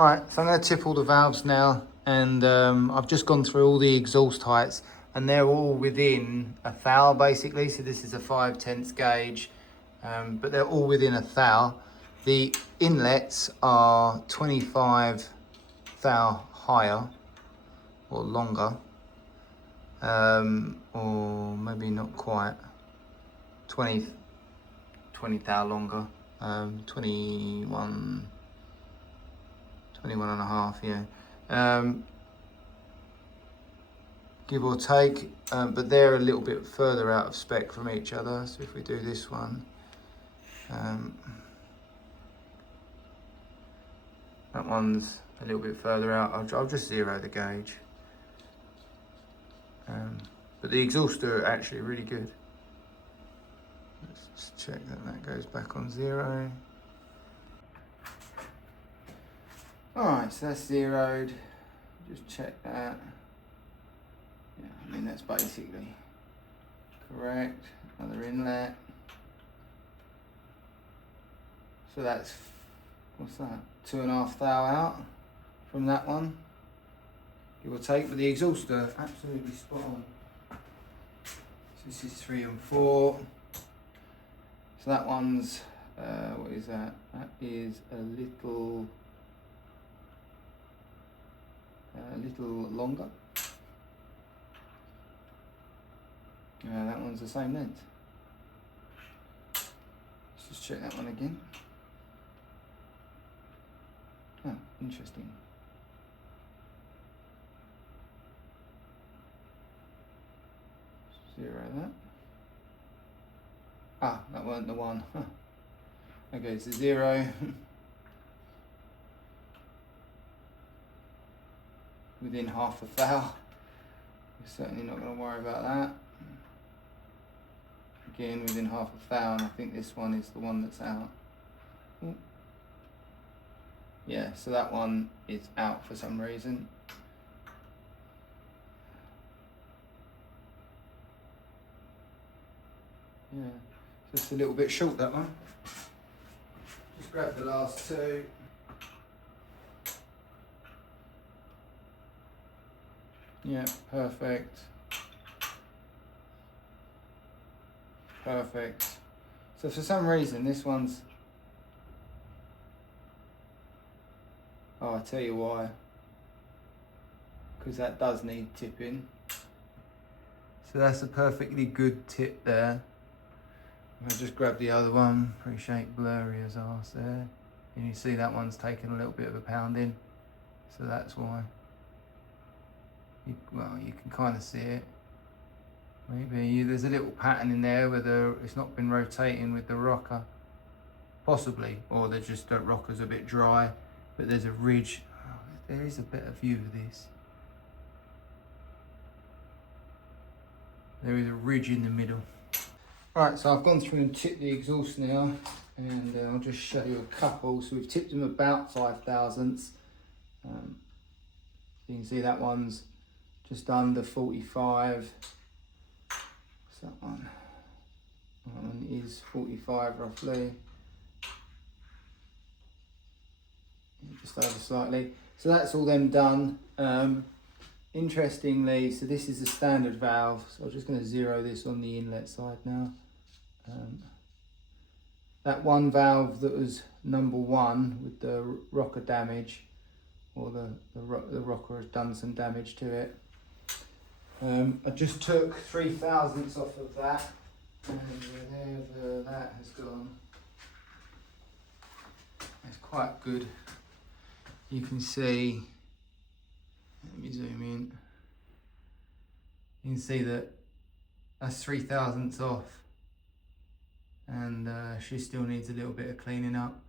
All right, so I'm going to tip all the valves now, and I've just gone through all the exhaust heights, and they're all within a thou basically. So this is a 5/10 gauge, but they're all within a thou. The inlets are 25 thou higher or longer, or maybe not quite, 20 thou longer, 21 and a half, yeah. Give or take, but they're a little bit further out of spec from each other. So if we do this one, that one's a little bit further out. I'll just zero the gauge. But the exhausts are actually really good. Let's just check that that goes back on 0. Alright, so that's zeroed. Just check that. Yeah, I mean that's basically correct. Another inlet. So that's, what's that? 2.5 thou out from that one. Give or take, but the exhaust are absolutely spot on. So this is 3 and 4. So that one's, what is that? That is a little longer. That one's the same length. Let's just check that one again. Oh, interesting. Zero that. Ah, that weren't the one. Huh. Okay, so 0. Within half a thou. We're certainly not going to worry about that. Again, within half a thou, and I think this one is the one that's out. Ooh. Yeah, so that one is out for some reason. Yeah, just a little bit short, that one. Just grab the last 2. Yeah, perfect. Perfect. So for some reason this one's, oh, I'll tell you why. Because that does need tipping. So that's a perfectly good tip there. I'll just grab the other one. Appreciate blurry as arse there. And you see that one's taken a little bit of a pounding. So that's why. Well, you can kind of see it. Maybe there's a little pattern in there where it's not been rotating with the rocker. Possibly, or they're just, the rocker's a bit dry, but there's a ridge. Oh, there is a better view of this. There is a ridge in the middle. Right, so I've gone through and tipped the exhaust now, and I'll just show you a couple. So we've tipped them about 5 thousandths. You can see that one's just under 45. What's that one? That one is 45 roughly. Just over slightly. So that's all them done. Interestingly, so this is a standard valve. So I'm just going to zero this on the inlet side now. That one valve that was number 1 with the rocker damage, or the rocker has done some damage to it. I just took 3 thousandths off of that, and wherever that has gone, it's quite good. You can see, let me zoom in, you can see that that's 3 thousandths off, and she still needs a little bit of cleaning up.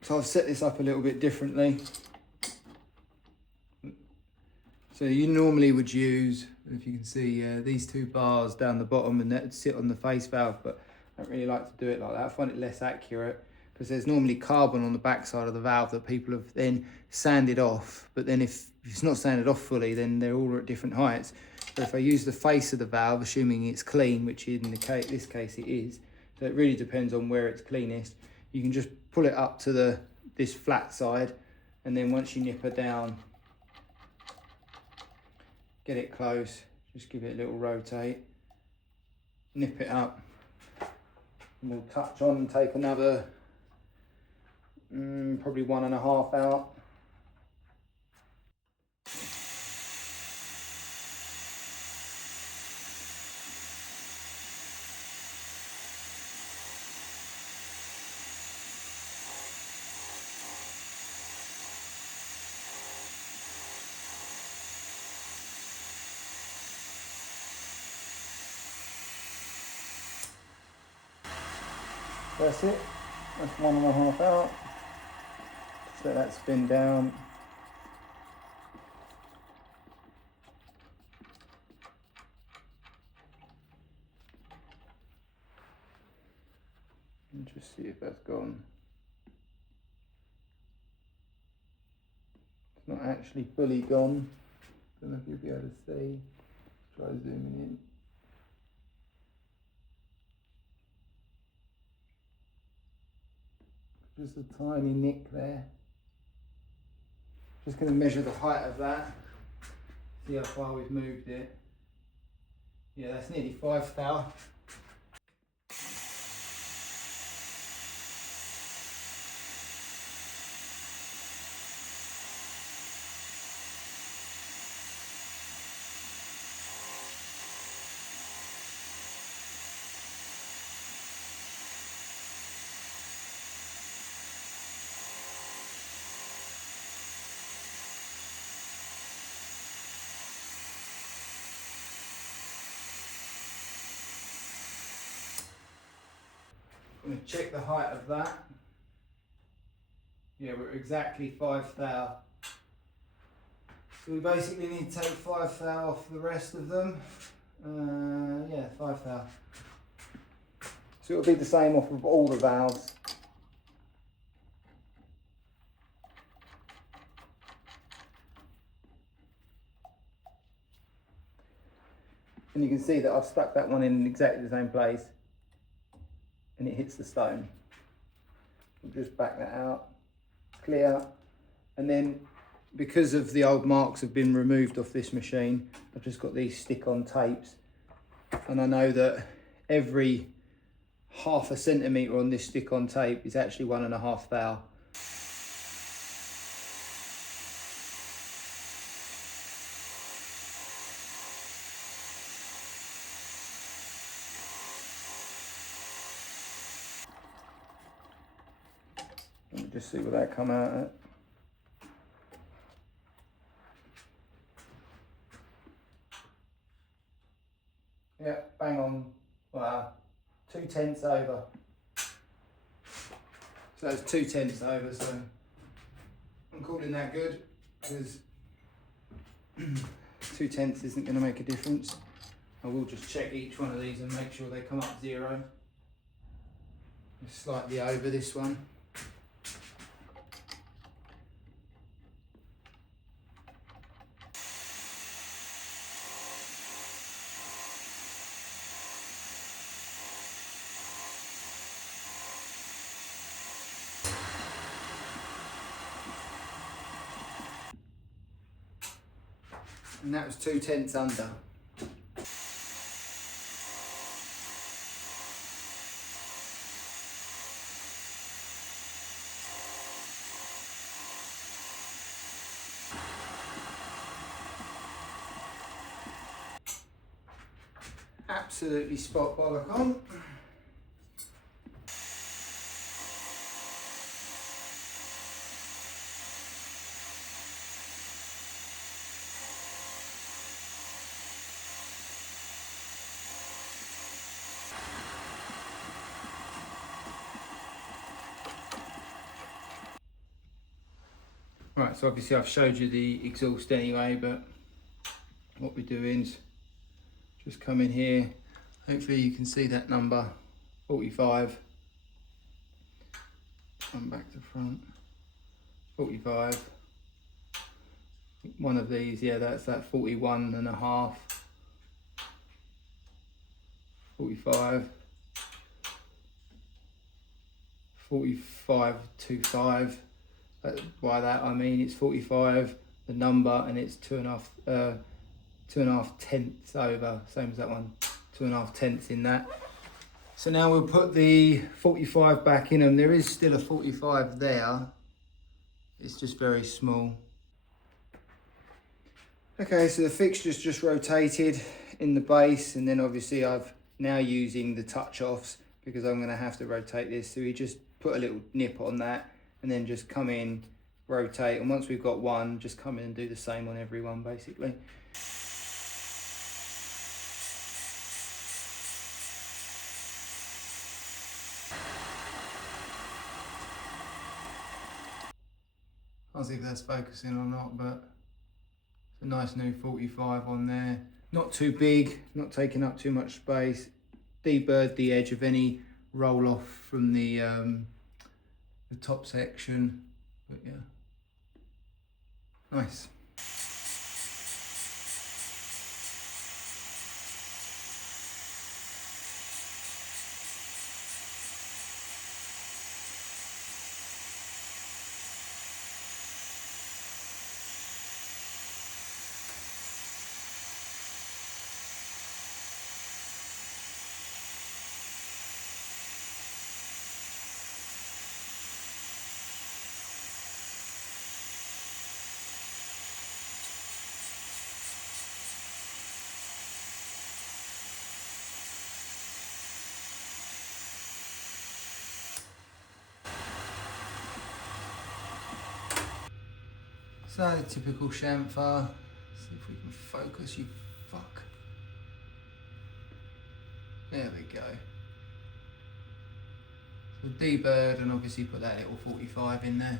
So I've set this up a little bit differently. So you normally would use, if you can see, these 2 bars down the bottom, and that would sit on the face valve, but I don't really like to do it like that. I find it less accurate, because there's normally carbon on the back side of the valve that people have then sanded off. But then if it's not sanded off fully, then they're all at different heights. But if I use the face of the valve, assuming it's clean, which in this case it is, so it really depends on where it's cleanest, you can just pull it up to this flat side, And then once you nip her down, get it close, just give it a little rotate, nip it up, and we'll touch on and take another probably 1.5 out. That's it, that's 1.5 out. Just let that spin down. And just see if that's gone. It's not actually fully gone. Don't know if you'll be able to see. Try zooming in. Just a tiny nick there. Just going to measure the height of that. See how far we've moved it. Yeah, that's nearly 5 thou. I'm going to check the height of that. Yeah, we're exactly 5 thou. So we basically need to take 5 thou off the rest of them. Yeah, 5 thou. So it'll be the same off of all the valves. And you can see that I've stuck that one in exactly the same place and it hits the stone. We'll just back that out, clear. And then because of the old marks have been removed off this machine, I've just got these stick-on tapes. And I know that every 0.5 centimetre on this stick-on tape is actually 1.5 thou. Let me just see what that come out at. Yeah, bang on. Wow, 2/10 over. So that's 2/10 over, so I'm calling that good because 2/10 isn't going to make a difference. I will just check each one of these and make sure they come up 0. It's slightly over this one. And that was 2/10 under. Absolutely spot bollock on. Right, so obviously I've showed you the exhaust anyway, but what we're doing is just come in here. Hopefully you can see that number, 45. Come back to front, 45. One of these, yeah, that's that 41.5. 45. 45.25. By that I mean it's 45, the number, and it's 2.5 tenths over, same as that one, 2.5 tenths in that. So now we'll put the 45 back in, and there is still a 45 there. It's just very small. Okay, so the fixture's just rotated in the base, and then obviously I've now using the touch offs because I'm going to have to rotate this. So we just put a little nip on that and then just come in, rotate, and once we've got one, just come in and do the same on every one basically. I'll see if that's focusing or not, but it's a nice new 45 on there. Not too big, not taking up too much space. Deburred the edge of any roll off from the top section, but yeah, nice. So typical chamfer. See if we can focus, you fuck. There we go. So deburred, and obviously put that little 45 in there.